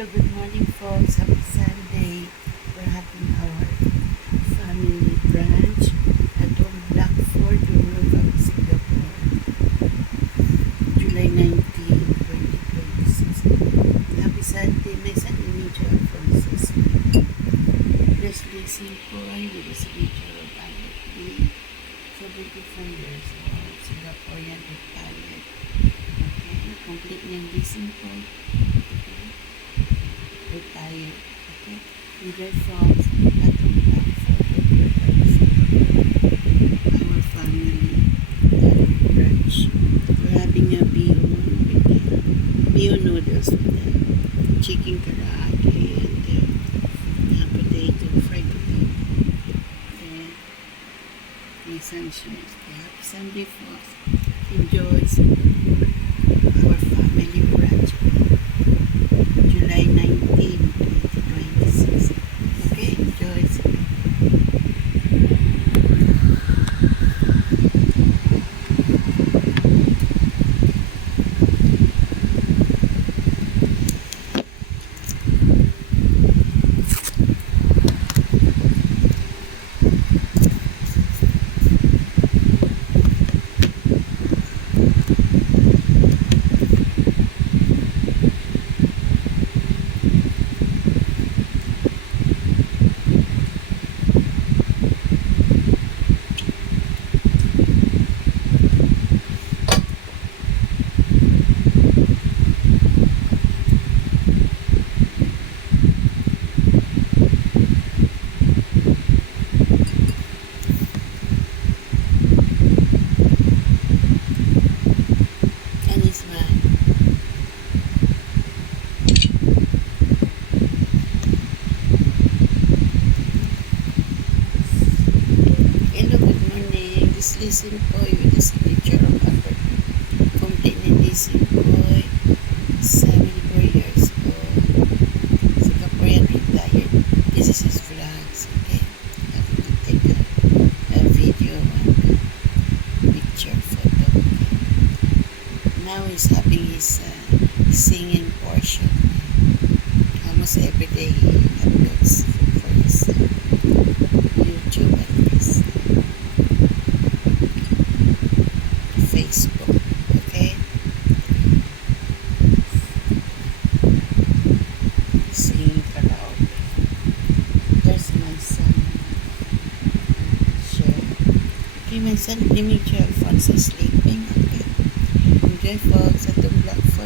Hello, good morning folks. Happy Sunday. We're having our family brunch at home Block 4, Durugam, Singapore. July 19, 2026. Happy Sunday. May Sunday nature from Sismi. Leslie Simpoy with a signature of Albert Lee, 74 years old, Singaporean retired. Okay, complete name Lee Simpoy. Retired. Okay? We drive from Katong Block 4 to our family brunch. We're having a BO noodles with chicken karaage and potato, fried potato. Then my sunshine. Happy Sunday folks. Enjoy our family brunch. July 19, 2026. Okay, enjoy. And it's mine. Hello, good morning. This Listen Boy with the signature of Albert. Completely Listen Boy, 74 years old, Singaporean retired. This is his vlogs, okay? I'm going to take a video and picture photo, okay? Now he's having his singing portion. Almost every day he uploads for his YouTube and his Facebook, okay? Singing karaoke. There's my son, Share. Okay, my son, Dimitri Alfonso sleeping, okay? Enjoy folks at the Block 4.